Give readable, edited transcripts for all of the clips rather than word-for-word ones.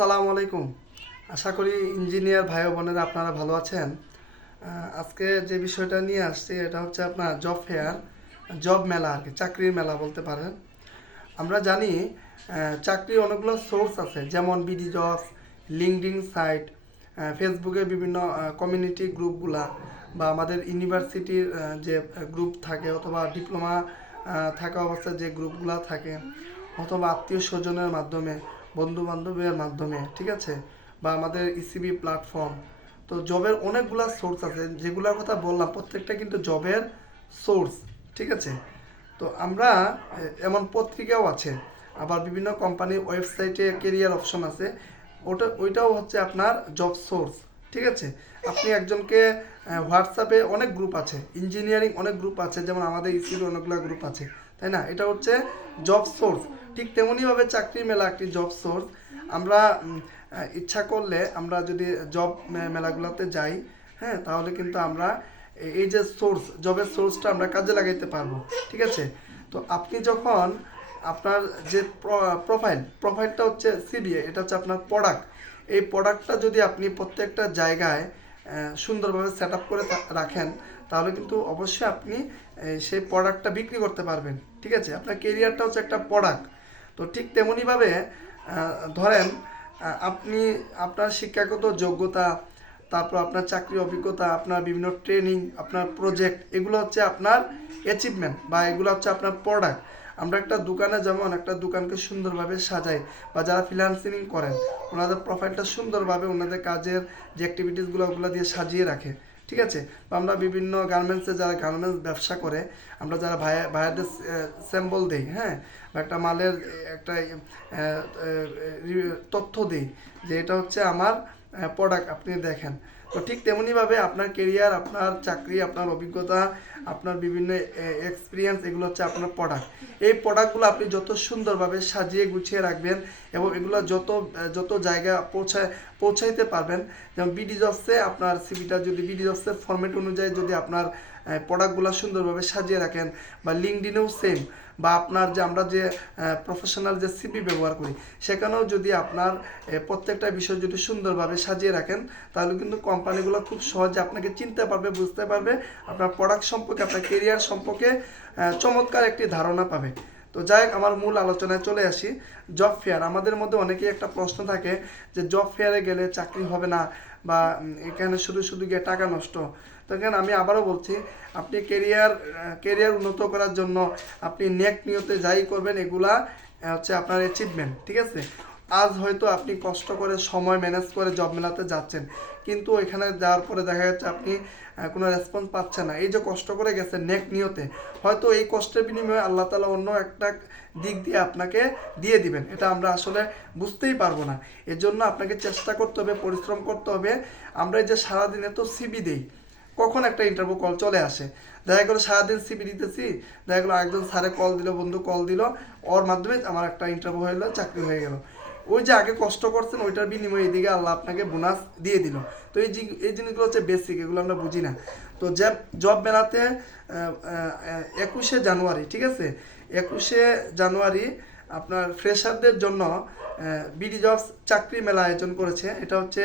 আসসালামু আলাইকুম। আশা করি ইঞ্জিনিয়ার ভাই ও বোনেরা আপনারা ভালো আছেন। আজকে যে বিষয়টা নিয়ে আসছি এটা হচ্ছে আপনার জব ফেয়ার, জব মেলা আর কি, চাকরির মেলা বলতে পারেন। আমরা জানি চাকরির অনেকগুলো সোর্স আছে, যেমন বিডি জবস, লিঙ্কডইন সাইট, ফেসবুকে বিভিন্ন কমিউনিটি গ্রুপগুলা, বা আমাদের ইউনিভার্সিটির যে গ্রুপ থাকে, অথবা ডিপ্লোমা থাকা অবস্থায় যে গ্রুপগুলা থাকে, অথবা আত্মীয় স্বজনের মাধ্যমে, বন্ধু বান্ধবের মাধ্যমে, ঠিক আছে, বা আমাদের ইসিবি প্ল্যাটফর্ম। তো জবের অনেকগুলা সোর্স আছে, যেগুলোর কথা বললাম প্রত্যেকটা কিন্তু জবের সোর্স, ঠিক আছে। তো আমরা এমন পত্রিকাও আছে, আবার বিভিন্ন কোম্পানির ওয়েবসাইটে কেরিয়ার অপশন আছে, ওইটাও হচ্ছে আপনার জব সোর্স, ঠিক আছে। আপনি একজনকে হোয়াটসঅ্যাপে অনেক গ্রুপ আছে, ইঞ্জিনিয়ারিং অনেক গ্রুপ আছে, যেমন আমাদের ইসিবি অনেকগুলো গ্রুপ আছে, তাই না? এটা হচ্ছে জব সোর্স। ঠিক তেমনইভাবে চাকরি মেলা একটি জব সোর্স। আমরা ইচ্ছা করলে আমরা যদি জব মেলাগুলোতে যাই, হ্যাঁ, তাহলে কিন্তু আমরা এই যে সোর্স, জবের সোর্সটা আমরা কাজে লাগাইতে পারবো, ঠিক আছে। তো আপনি যখন আপনার যে প্রোফাইলটা হচ্ছে সিবি, এটা হচ্ছে আপনার প্রোডাক্ট। এই প্রোডাক্টটা যদি আপনি প্রত্যেকটা জায়গায় সুন্দরভাবে সেট আপ করে রাখেন, তাহলে কিন্তু অবশ্যই আপনি সেই প্রোডাক্টটা বিক্রি করতে পারবেন, ঠিক আছে। আপনার কেরিয়ারটা হচ্ছে একটা প্রোডাক্ট। তো ঠিক তেমনইভাবে ধরেন আপনি আপনার শিক্ষাগত যোগ্যতা, তারপর আপনার চাকরির অভিজ্ঞতা, আপনার বিভিন্ন ট্রেনিং, আপনার প্রজেক্ট, এগুলো হচ্ছে আপনার অ্যাচিভমেন্ট, বা এগুলো হচ্ছে আপনার প্রোডাক্ট। আমরা একটা দোকানে যেমন একটা দোকানকে সুন্দরভাবে সাজাই, বা যারা ফ্রিল্যান্সিং করেন ওনাদের প্রোফাইলটা সুন্দরভাবে ওনাদের কাজের যে অ্যাক্টিভিটিসগুলো ওগুলো দিয়ে সাজিয়ে রাখে, ঠিক আছে। বা আমরা বিভিন্ন গার্মেন্টসে যারা গার্মেন্টস ব্যবসা করে, আমরা যারা ভাইয়াদের স্যাম্পল দিই, হ্যাঁ, বা একটা মালের একটা তথ্য দিই যে এটা হচ্ছে আমার প্রোডাক্ট, আপনি দেখেন। তো ঠিক তেমনইভাবে আপনার কেরিয়ার, আপনার চাকরি, আপনার অভিজ্ঞতা, আপনার বিভিন্ন এক্সপিরিয়েন্স, এগুলো হচ্ছে আপনার প্রোডাক্ট। এই প্রোডাক্টগুলো আপনি যত সুন্দরভাবে সাজিয়ে গুছিয়ে রাখবেন, এবং এগুলো যত জায়গা পৌঁছাইতে পারবেন, যেমন বিডি জবসে আপনার সিভিটা যদি বিডি জবসের ফরম্যাট অনুযায়ী যদি আপনার প্রোডাক্টগুলো সুন্দরভাবে সাজিয়ে রাখেন, বা লিঙ্কডইনেও সেম, বা আপনার যে আমরা যে প্রফেশনাল যে সিভি ব্যবহার করি, সেখানেও যদি আপনার প্রত্যেকটা বিষয় যদি সুন্দরভাবে সাজিয়ে রাখেন, তাহলে কিন্তু কোম্পানিগুলো খুব সহজে আপনাকে চিনতে পারবে, বুঝতে পারবে, আপনার প্রোডাক্ট সম্পর্কে, আপনার কেরিয়ার সম্পর্কে চমৎকার একটি ধারণা পাবে। তো যাই হোক, আমার মূল আলোচনায় চলে আসি। জব ফেয়ার, আমাদের মধ্যে অনেকেই একটা প্রশ্ন থাকে যে জব ফেয়ারে গেলে চাকরি হবে না, বা এখানে শুধু শুধু গিয়ে টাকা নষ্ট। তো এখানে আমি আবারও বলছি, আপনি কেরিয়ার উন্নত করার জন্য আপনি নেক নিয়তে যাই করবেন, এগুলা হচ্ছে আপনার অ্যাচিভমেন্ট, ঠিক আছে। আজ হয়তো আপনি কষ্ট করে সময় ম্যানেজ করে জব মেলাতে যাচ্ছেন, কিন্তু এখানে যাওয়ার পরে দেখা যাচ্ছে আপনি কোনো রেসপন্স পাচ্ছেন না। এই যে কষ্ট করে গেছেন নেক নিয়তে, হয়তো এই কষ্টের বিনিময়ে আল্লাহ তাআলা অন্য একটা দিক দিয়ে আপনাকে দিয়ে দিবেন, এটা আমরা আসলে বুঝতেই পারবো না। এর জন্য আপনাকে চেষ্টা করতে হবে, পরিশ্রম করতে হবে। আমরা এই যে সারাদিনে তো সিবি দিই, কখন একটা ইন্টারভিউ কল চলে আসে, দেখা গেলো সারাদিন সিবি দিতেছি, দেখা গেলো একজন স্যারে কল দিল, বন্ধু কল দিল, ওর মাধ্যমে আমার একটা ইন্টারভিউ হয়ে গেলো, চাকরি হয়ে গেল। ওই যে আগে কষ্ট করছেন ওইটার বিনিময়ে এদিকে আল্লাহ আপনাকে বোনাস দিয়ে দিল। তো এই জিনিসগুলো হচ্ছে বেসিক, এগুলো আমরা বুঝি না। তো জব মেলাতে 21শে জানুয়ারি, ঠিক আছে, 21শে জানুয়ারি আপনার ফ্রেশারদের জন্য বিডি জবস চাকরি মেলা আয়োজন করেছে। এটা হচ্ছে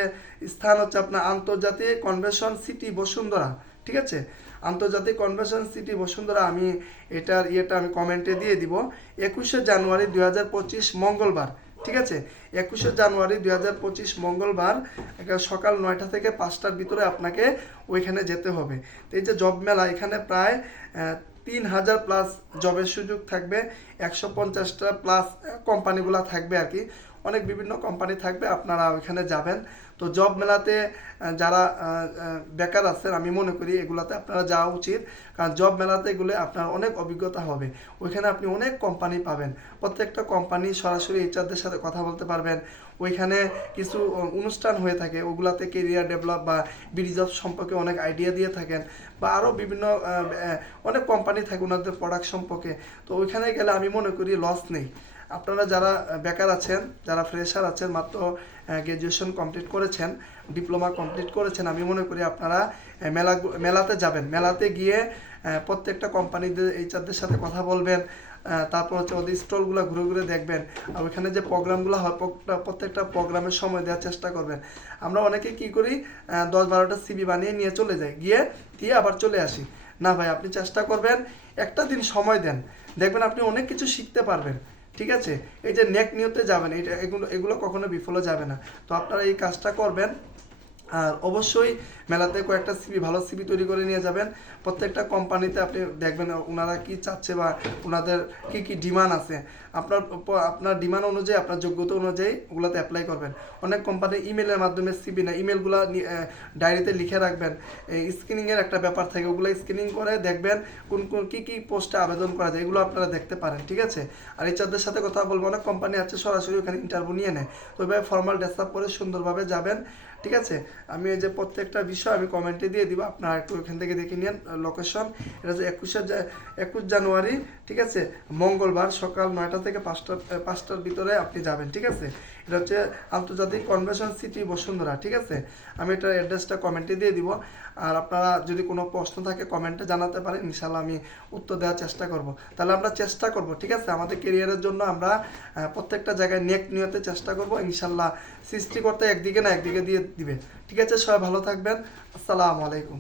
স্থান হচ্ছে আপনার আন্তর্জাতিক কনভেনশন সিটি বসুন্ধরা, ঠিক আছে, আন্তর্জাতিক কনভেনশন সিটি বসুন্ধরা। আমি এটার আমি কমেন্টে দিয়ে দিব। 21শে জানুয়ারি 2025 মঙ্গলবার, ঠিক আছে, 21শে জানুয়ারি 2025 মঙ্গলবার সকাল 9টা থেকে 5টার ভিতরে আপনাকে ওইখানে যেতে হবে। তো এই যে জব মেলা, এখানে প্রায় 3000 প্লাস জবের সুযোগ থাকবে, 150টা প্লাস কোম্পানিগুলো থাকবে আর কি, অনেক বিভিন্ন কোম্পানি থাকবে, আপনারা ওইখানে যাবেন। তো জব মেলাতে যারা বেকার আছেন, আমি মনে করি এগুলাতে আপনারা যাওয়া উচিত, কারণ জব মেলাতে এগুলো আপনার অনেক অভিজ্ঞতা হবে। ওইখানে আপনি অনেক কোম্পানি পাবেন, প্রত্যেকটা কোম্পানি সরাসরি এইচআরদের সাথে কথা বলতে পারবেন। ওইখানে কিছু অনুষ্ঠান হয়ে থাকে, ওগুলাতে কেরিয়ার ডেভেলপ বা বিডি জব সম্পর্কে অনেক আইডিয়া দিয়ে থাকেন, বা আরও বিভিন্ন অনেক কোম্পানি থাকে ওনাদের প্রোডাক্ট সম্পর্কে। তো ওইখানে গেলে আমি মনে করি লস নেই। আপনারা যারা বেকার আছেন, যারা ফ্রেশার আছেন, মাত্র গ্র্যাজুয়েশন কমপ্লিট করেছেন, ডিপ্লোমা কমপ্লিট করেছেন, আমি মনে করি আপনারা মেলাতে যাবেন। মেলাতে গিয়ে প্রত্যেকটা কোম্পানিদের এইচআরদের সাথে কথা বলবেন, তারপর হচ্ছে ওদের স্টলগুলো ঘুরে ঘুরে দেখবেন, আর ওইখানে যে প্রোগ্রামগুলো হয় প্রত্যেকটা প্রোগ্রামের সময় দেওয়ার চেষ্টা করবেন। আমরা অনেকে কি করি 10-12টা সিভি বানিয়ে নিয়ে চলে যাই, গিয়ে দিয়ে আবার চলে আসি। না ভাই, আপনি চেষ্টা করবেন, একটা দিন সময় দেন, দেখবেন আপনি অনেক কিছু শিখতে পারবেন। ঠিক আছে, এই যে নেক নিয়তে যাবেন, এগুলো কখনো বিফলে যাবে না। তো আপনারা এই কাজটা করবেন। আর অবশ্যই মেলাতে কয়েকটা সিভি, ভালো সিভি তৈরি করে নিয়ে যাবেন। প্রত্যেকটা কোম্পানিতে আপনি দেখবেন ওনারা কি চাচ্ছে বা ওনাদের কি কি ডিমান্ড আছে, আপনার ডিমান্ড অনুযায়ী, আপনার যোগ্যতা অনুযায়ী ওগুলোতে অ্যাপ্লাই করবেন। অনেক কোম্পানি ইমেলের মাধ্যমে সিভি না, ইমেলগুলো ডায়েরিতে লিখে রাখবেন। স্ক্রিনিংয়ের একটা ব্যাপার থাকে, ওগুলো স্ক্রিনিং করে দেখবেন কোন কোন কী পোস্টে আবেদন করা যায়, এগুলো আপনারা দেখতে পারেন। ঠিক আছে, আর এইচআরদের সাথে কথা বলবো, অনেক কোম্পানি আছে সরাসরি ওখানে ইন্টারভিউ নিয়ে নেয়। তো ওইভাবে ফর্মাল ড্রেস আপ করে সুন্দরভাবে যাবেন। ঠিক আছে, আমি এই যে প্রত্যেকটা বিষয় আমি কমেন্টে দিয়ে দিব, আপনারা একটু ওখান থেকে দেখে নিন লোকেশন। এটা হচ্ছে 21 জানুয়ারি, ঠিক আছে, মঙ্গলবার, সকাল 9টা থেকে 5টার ভিতরে আপনি যাবেন। ঠিক আছে, এটা হচ্ছে আন্তর্জাতিক কনভেনশন সিটি বসুন্ধরা। ঠিক আছে, আমি এটার অ্যাড্রেসটা কমেন্টে দিয়ে দিব। আর আপনারা যদি কোনো প্রশ্ন থাকে কমেন্টে জানাতে পারেন, ইনশাল্লাহ আমি উত্তর দেওয়ার চেষ্টা করব। তাহলে আমরা চেষ্টা করব, ঠিক আছে, আমাদের কেরিয়ারের জন্য আমরা প্রত্যেকটা জায়গায় নেক নিয়তে চেষ্টা করব। ইনশাল্লাহ সৃষ্টিকর্তা একদিকে না একদিকে দিয়ে দিবে। ঠিক আছে, সবাই ভালো থাকবেন। আসসালামু আলাইকুম।